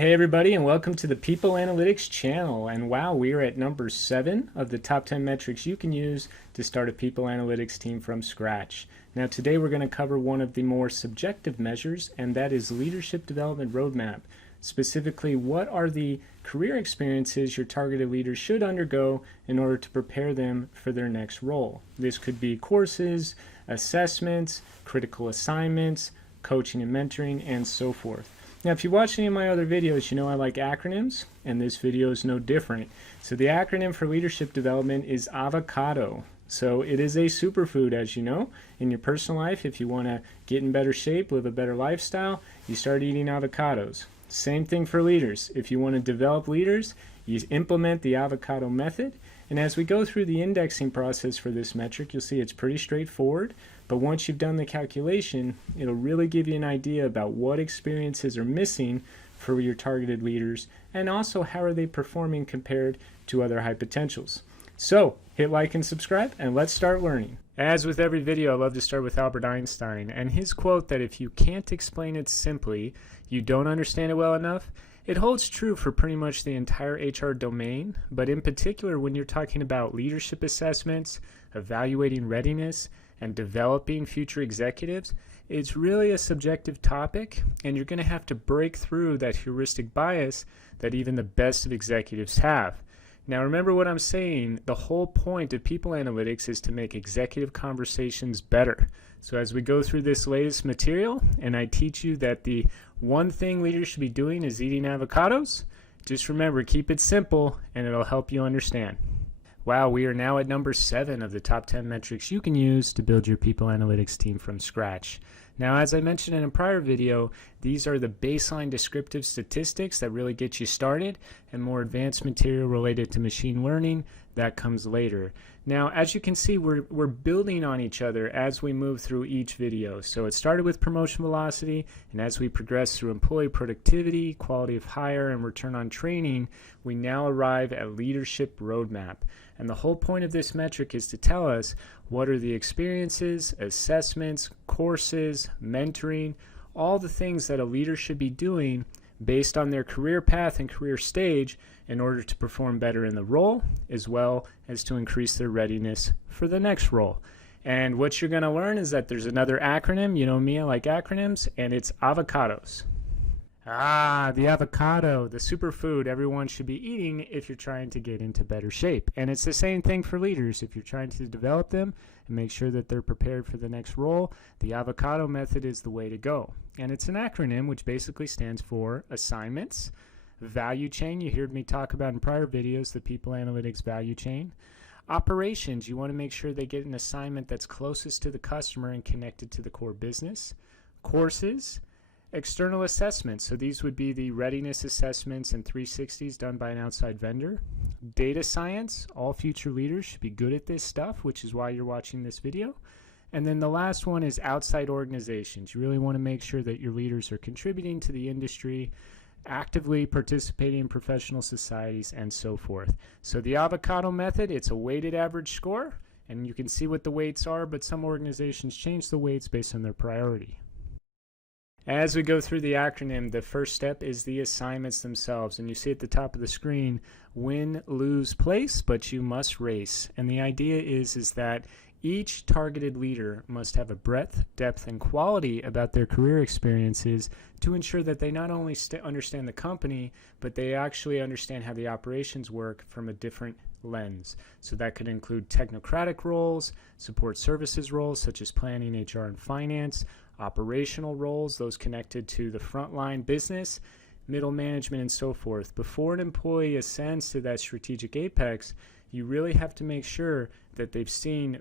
Hey everybody, and welcome to the People Analytics channel. And wow, we are at number 7 of the top 10 metrics you can use to start a people analytics team from scratch. Now today we're going to cover one of the more subjective measures, and that is leadership development roadmap. Specifically, what are the career experiences your targeted leaders should undergo in order to prepare them for their next role? This could be courses, assessments, critical assignments, coaching and mentoring, and so forth. Now, if you watch any of my other videos, you know I like acronyms, and this video is no different. So the acronym for leadership development is Avocado. So it is a superfood, as you know. In your personal life, if you want to get in better shape, live a better lifestyle, you start eating avocados. Same thing for leaders. If you want to develop leaders, you implement the Avocado Method. And as we go through the indexing process for this metric, you'll see it's pretty straightforward. But once you've done the calculation, it'll really give you an idea about what experiences are missing for your targeted leaders, and also how are they performing compared to other high potentials. So hit like and subscribe, and let's start learning. As with every video, I love to start with Albert Einstein and his quote that if you can't explain it simply, you don't understand it well enough. It holds true for pretty much the entire HR domain, but in particular when you're talking about leadership assessments, evaluating readiness, and developing future executives, it's really a subjective topic, and you're going to have to break through that heuristic bias that even the best of executives have. Now remember what I'm saying, the whole point of people analytics is to make executive conversations better. So as we go through this latest material, and I teach you that the one thing leaders should be doing is eating avocados, just remember, keep it simple, and it'll help you understand. Wow, we are now at number 7 of the top 10 metrics you can use to build your people analytics team from scratch. Now, as I mentioned in a prior video, these are the baseline descriptive statistics that really get you started, and more advanced material related to machine learning, that comes later. Now, as you can see, we're building on each other as we move through each video. So it started with promotion velocity, and as we progress through employee productivity, quality of hire, and return on training, we now arrive at leadership roadmap. And the whole point of this metric is to tell us what are the experiences, assessments, courses, mentoring, all the things that a leader should be doing based on their career path and career stage in order to perform better in the role, as well as to increase their readiness for the next role. And what you're going to learn is that there's another acronym. You know me, I like acronyms, and it's avocados. The avocado, the superfood everyone should be eating if you're trying to get into better shape. And it's the same thing for leaders. If you're trying to develop them and make sure that they're prepared for the next role, the avocado method is the way to go. And it's an acronym which basically stands for assignments, value chain. You heard me talk about in prior videos the people analytics value chain. Operations, you want to make sure they get an assignment that's closest to the customer and connected to the core business. Courses. External assessments, so these would be the readiness assessments and 360s done by an outside vendor. Data science, all future leaders should be good at this stuff, which is why you're watching this video. And then the last one is outside organizations. You really want to make sure that your leaders are contributing to the industry, actively participating in professional societies, and so forth. So the avocado method, it's a weighted average score, and you can see what the weights are, but some organizations change the weights based on their priority. As we go through the acronym, the first step is the assignments themselves. And you see at the top of the screen, win, lose, place, but you must race. And the idea is that each targeted leader must have a breadth, depth, and quality about their career experiences to ensure that they not only understand the company, but they actually understand how the operations work from a different lens. So that could include technocratic roles, support services roles such as planning, HR, and finance, operational roles, those connected to the frontline business, middle management, and so forth. Before an employee ascends to that strategic apex, you really have to make sure that they've seen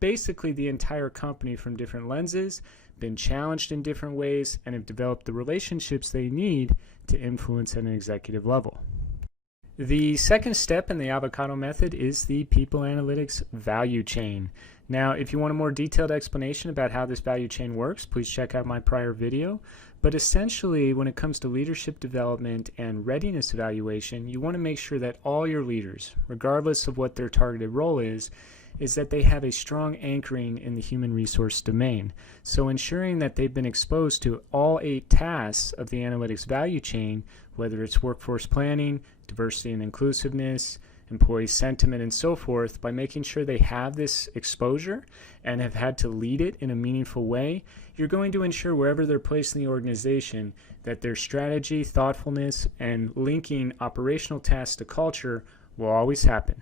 basically the entire company from different lenses, been challenged in different ways, and have developed the relationships they need to influence at an executive level. The second step in the avocado method is the people analytics value chain. Now, if you want a more detailed explanation about how this value chain works, please check out my prior video. But essentially, when it comes to leadership development and readiness evaluation, you want to make sure that all your leaders, regardless of what their targeted role is is that they have a strong anchoring in the human resource domain. So ensuring that they've been exposed to all 8 tasks of the analytics value chain, whether it's workforce planning, diversity and inclusiveness, employee sentiment, and so forth, by making sure they have this exposure and have had to lead it in a meaningful way, you're going to ensure wherever they're placed in the organization that their strategy, thoughtfulness, and linking operational tasks to culture will always happen.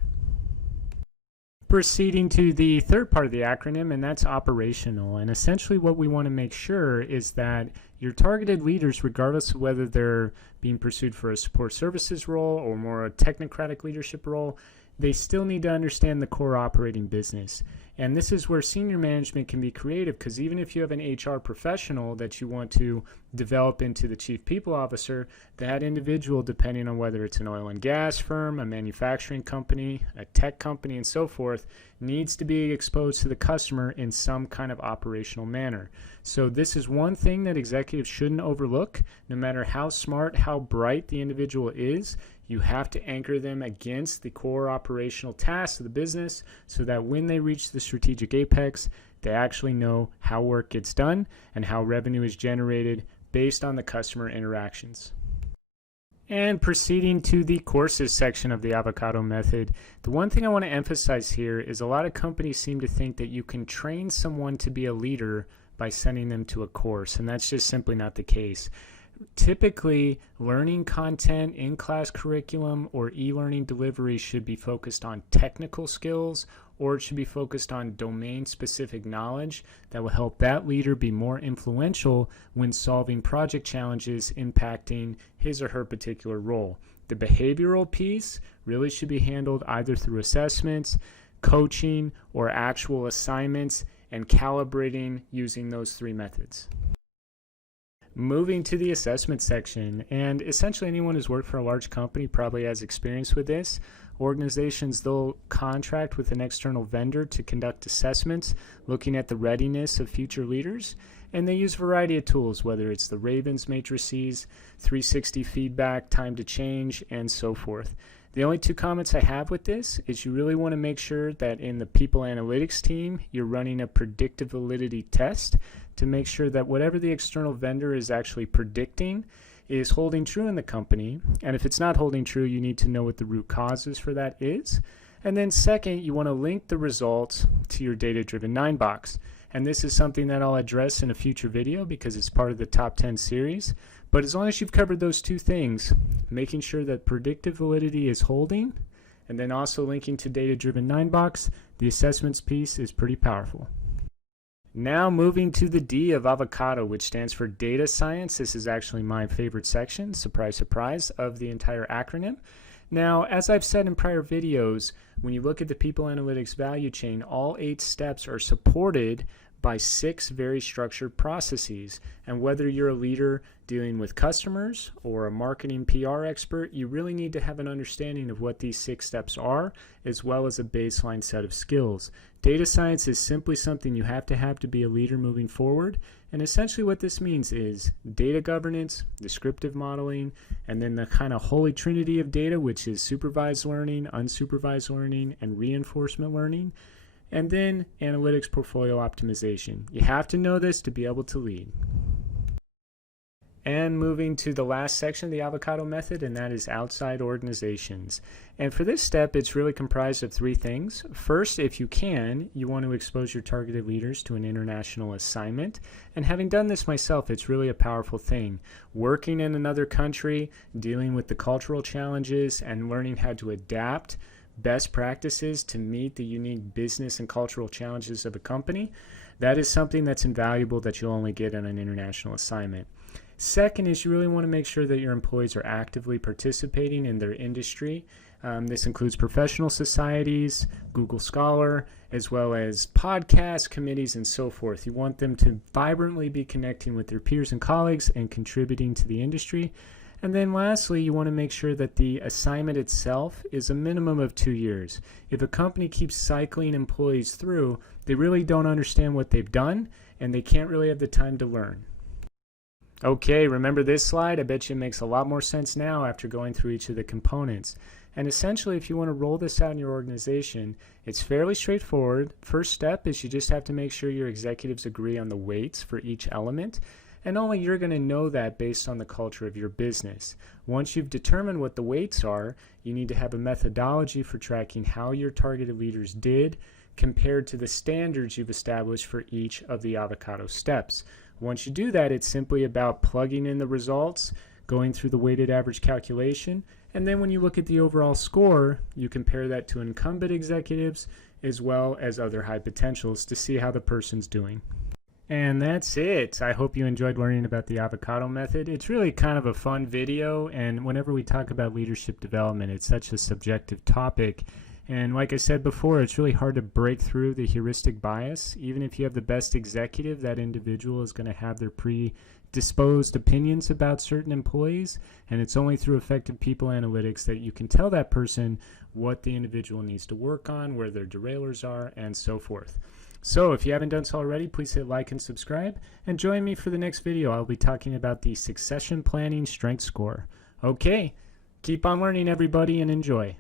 Proceeding to the third part of the acronym, and that's operational. And essentially what we want to make sure is that your targeted leaders, regardless of whether they're being pursued for a support services role or more a technocratic leadership role, they still need to understand the core operating business. And this is where senior management can be creative, because even if you have an HR professional that you want to develop into the chief people officer, that individual, depending on whether it's an oil and gas firm, a manufacturing company, a tech company, and so forth, needs to be exposed to the customer in some kind of operational manner. So this is one thing that executives shouldn't overlook. No matter how smart, how bright the individual is, you have to anchor them against the core operational tasks of the business so that when they reach the strategic apex, they actually know how work gets done and how revenue is generated based on the customer interactions. And proceeding to the courses section of the Avocado Method, the one thing I want to emphasize here is a lot of companies seem to think that you can train someone to be a leader by sending them to a course, and that's just simply not the case. Typically, learning content, in-class curriculum, or e-learning delivery should be focused on technical skills, or it should be focused on domain-specific knowledge that will help that leader be more influential when solving project challenges impacting his or her particular role. The behavioral piece really should be handled either through assessments, coaching, or actual assignments, and calibrating using those 3 methods. Moving to the assessment section, and essentially anyone who's worked for a large company probably has experience with this. Organizations, they'll contract with an external vendor to conduct assessments looking at the readiness of future leaders, and they use a variety of tools, whether it's the Ravens matrices, 360 feedback, time to change, and so forth. The only 2 comments I have with this is you really want to make sure that in the people analytics team, you're running a predictive validity test to make sure that whatever the external vendor is actually predicting is holding true in the company. And if it's not holding true, you need to know what the root causes for that is. And then second, you want to link the results to your data-driven 9-box. And this is something that I'll address in a future video because it's part of the top 10 series. But as long as you've covered those 2 things, making sure that predictive validity is holding, and then also linking to data-driven 9-box, the assessments piece is pretty powerful. Now moving to the D of avocado, which stands for data science. This is actually my favorite section, surprise, surprise, of the entire acronym. Now, as I've said in prior videos, when you look at the people analytics value chain, all 8 steps are supported by 6 very structured processes. And whether you're a leader dealing with customers or a marketing PR expert, you really need to have an understanding of what these 6 steps are, as well as a baseline set of skills. Data science is simply something you have to be a leader moving forward. And essentially what this means is data governance, descriptive modeling, and then the kind of holy trinity of data, which is supervised learning, unsupervised learning, and reinforcement learning. And then analytics portfolio optimization. You have to know this to be able to lead. And moving to the last section of the Avocado Method, and that is outside organizations. And for this step, it's really comprised of 3 things. First, if you can, you want to expose your targeted leaders to an international assignment. And having done this myself, it's really a powerful thing. Working in another country, dealing with the cultural challenges, and learning how to adapt best practices to meet the unique business and cultural challenges of a company, that is something that's invaluable that you'll only get on an international assignment. Second is you really want to make sure that your employees are actively participating in their industry. This includes professional societies, Google Scholar, as well as podcasts, committees, and so forth. You want them to vibrantly be connecting with their peers and colleagues and contributing to the industry. And then lastly, you want to make sure that the assignment itself is a minimum of 2 years. If a company keeps cycling employees through, they really don't understand what they've done, and they can't really have the time to learn. Okay, remember this slide? I bet you it makes a lot more sense now after going through each of the components. And essentially, if you want to roll this out in your organization, it's fairly straightforward. First step is you just have to make sure your executives agree on the weights for each element. And only you're going to know that based on the culture of your business. Once you've determined what the weights are, you need to have a methodology for tracking how your targeted leaders did compared to the standards you've established for each of the avocado steps. Once you do that, it's simply about plugging in the results, going through the weighted average calculation, and then when you look at the overall score, you compare that to incumbent executives as well as other high potentials to see how the person's doing. And that's it. I hope you enjoyed learning about the avocado method. It's really kind of a fun video, and whenever we talk about leadership development, it's such a subjective topic. And like I said before, it's really hard to break through the heuristic bias. Even if you have the best executive, that individual is going to have their predisposed opinions about certain employees, and it's only through effective people analytics that you can tell that person what the individual needs to work on, where their derailers are, and so forth. So if you haven't done so already, please hit like and subscribe, and join me for the next video. I'll be talking about the succession planning strength score. Okay, keep on learning, everybody, and enjoy.